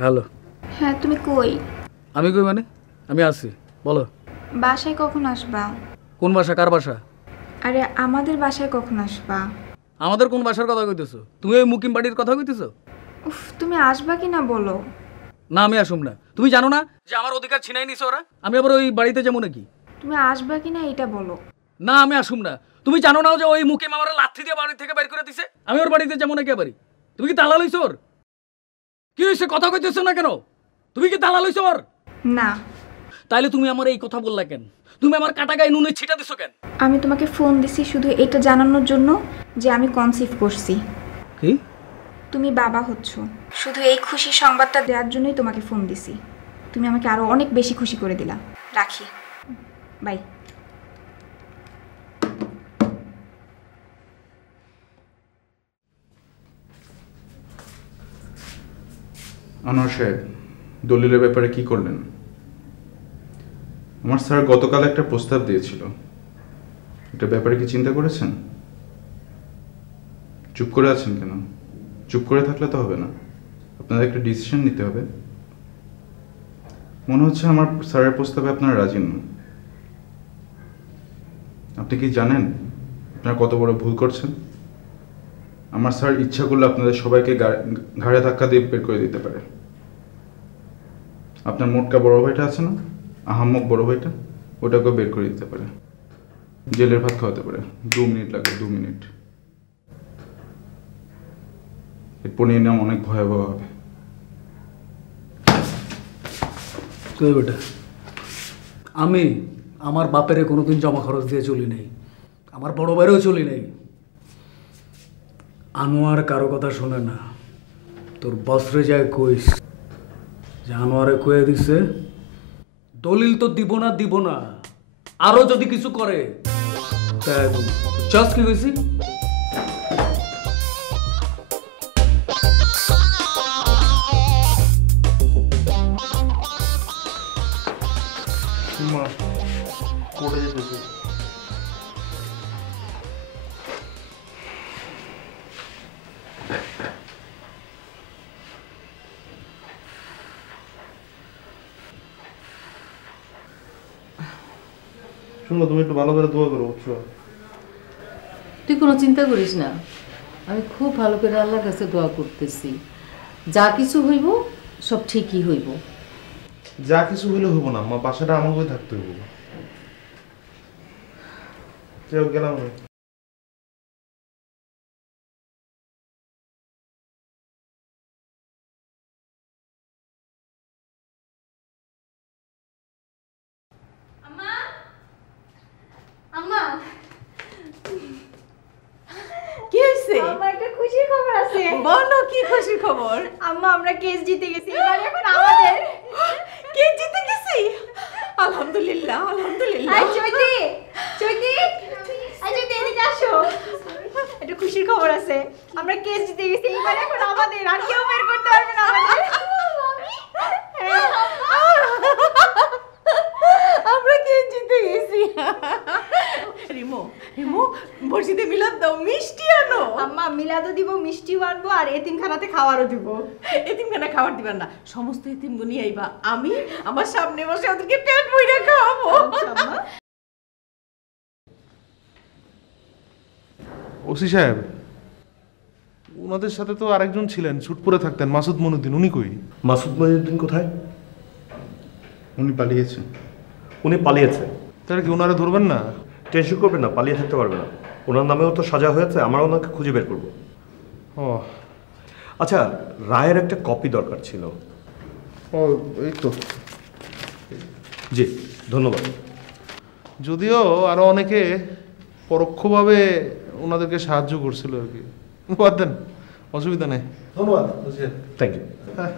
Hello. হ্যাঁ, তুমি কই? আমি কই মানে? আমি আছি, বলো। বাসায় কখন আসবা? কোন বাসা, কার বাসা? আরে আমাদের বাসায় কখন আসবা? আমাদের কোন বাসার কথা কইতেছো? তুমি ওই মুকিম বাড়ির কথা কইতেছো? উফ, তুমি আসবা কি না বলো? না, আমি আসুম না। তুমি জানো না যে আমার অধিকার ছিনাই নিছে ওরা? আমি আবার ওই বাড়িতে যাবো নাকি? তুমি আসবা কি না এটা বলো। না, আমি আসুম না। তুমি জানো না যে ওই মুকিম আমার লাথি দিয়ে বাড়ি থেকে বের করে দিছে? আমি ওর বাড়িতে যাবো নাকি আবারই? তুমি কি তালা লইছো ওর? কি হয়েছে, কথা কইতেছো না কেন? তুমি কি তালা লইছো ওর? না, তাইলে তুমি আমার এই কথা বললা কেন? তুমি আমার কাটা গায়ে নুনের ছিটা দিছো কেন? আমি তোমাকে ফোন দিছি শুধু এটা জানানোর জন্য যে আমি কনসিভ করছি। কি? তুমি বাবা হচ্ছ। শুধু এই খুশি সংবাদটা দেওয়ার জন্যই তোমাকে ফোন দিছি। তুমি আমাকে আরো অনেক বেশি খুশি করে দিলা। রাখি, বাই। আনোয়ার সাহেব, দলিলের ব্যাপারে কি করলেন? আমার স্যার গতকাল একটা প্রস্তাব দিয়েছিল, এটা ব্যাপারে কি চিন্তা করেছেন? চুপ করে আছেন কেন? চুপ করে থাকলে তো হবে না, আপনাদের একটা ডিসিশন নিতে হবে। মনে হচ্ছে আমার স্যারের প্রস্তাবে আপনারা রাজি নন। আপনি কি জানেন আপনারা কত বড় ভুল করছেন? আমার স্যার ইচ্ছা করলে আপনাদের সবাইকে ঘাড়ে ধাক্কা দিয়ে বের করে দিতে পারে। আপনার মোটকা বড় ভাইটা আছে না, আহাম্মক বড় ভাইটা, ওটাকেও বের করে দিতে পারে, জেলের ভাত খাওয়াতে পারে। 2 মিনিট লাগে, 2 মিনিট। এর পরিণাম অনেক ভয়াবহ হবে। তুই বেটা, আমি আমার বাপেরে কোনোদিন জমা খরচ দিয়ে চলি নাই, আমার বড় ভাইরেও চলি নাই। আনোয়ার কারো কথা শোনে না। তোর বসরে যায় কইস যে আনোয়ারে কয়ে দিছে দলিল তো দিব না, আরো যদি কিছু করে তাই চাস কি কইছি? শুনো, তুমি একটু ভালো করে দোয়া করো, বুঝছো? তুই কোনো চিন্তা করিস না, আমি খুব ভালো করে আল্লাহর কাছে দোয়া করতেছি। যা কিছু হইব সব ঠিকই হইব। যা কিছু হইলে হইব না, মা বাসাটা আমাকে থাকতে হইব। গেলাম আমি। আম্মা, কি হইছে? আম্মা একটা খুশির খবর আছে। বলো, কি খুশির খবর? আম্মা, আমরা কেস জিতে গেছি, এবার এখন আমাদের। কে জিতে গেছি? আলহামদুলিল্লাহ, আলহামদুলিল্লাহ। আই চৈতি, চৈতি, আই চৈতি, এদিকে আসো। একটা খুশির খবর আছে, আমরা কেস জিতে গেছি, এবার এখন আমাদের, আর কেউ বের করতে পারবে না আমাদের। আমরা কে জিতে গেছি? রিমো, রিমো, মসজিদে মিলাদ দাও, মিষ্টি আনো। আম্মা, মিলাদও দিব, মিষ্টিও আনবো, আর এতিমখানাতে খাওয়ারও দিব। এতিমখানা খাবার দিবেন না, সমস্ত এতিম গুনি আইবা, আমি আমার সামনে বসে ওদেরকে পেট ভরে খাওয়াবো। ওসি সাহেব, ওনাদের সাথে তো আরেকজন ছিলেন, স্যুট পরে থাকতেন, মাসুদ মনুদ্দিন, উনি কই? মাসুদ মহিউদ্দিন কোথায়? উনি পালিয়েছেন। উনি পালিয়েছে। তাহলে কি ওনারা ধরবেন না? টেনশন করবেন না, পালিয়ে থাকতে পারবে না। ওনার নামেও তো সাজা হয়েছে, আমরা ওনাকে খুঁজে বের করব। ও আচ্ছা, রায়ের একটা কপি দরকার ছিল। ও, এই তো। জি, ধন্যবাদ। যদিও আরো অনেকে পরোক্ষভাবে ওনাদেরকে সাহায্য করছিল আর কি। বাদ দেন, অসুবিধা নেই। ধন্যবাদ। Thank you. হ্যাঁ।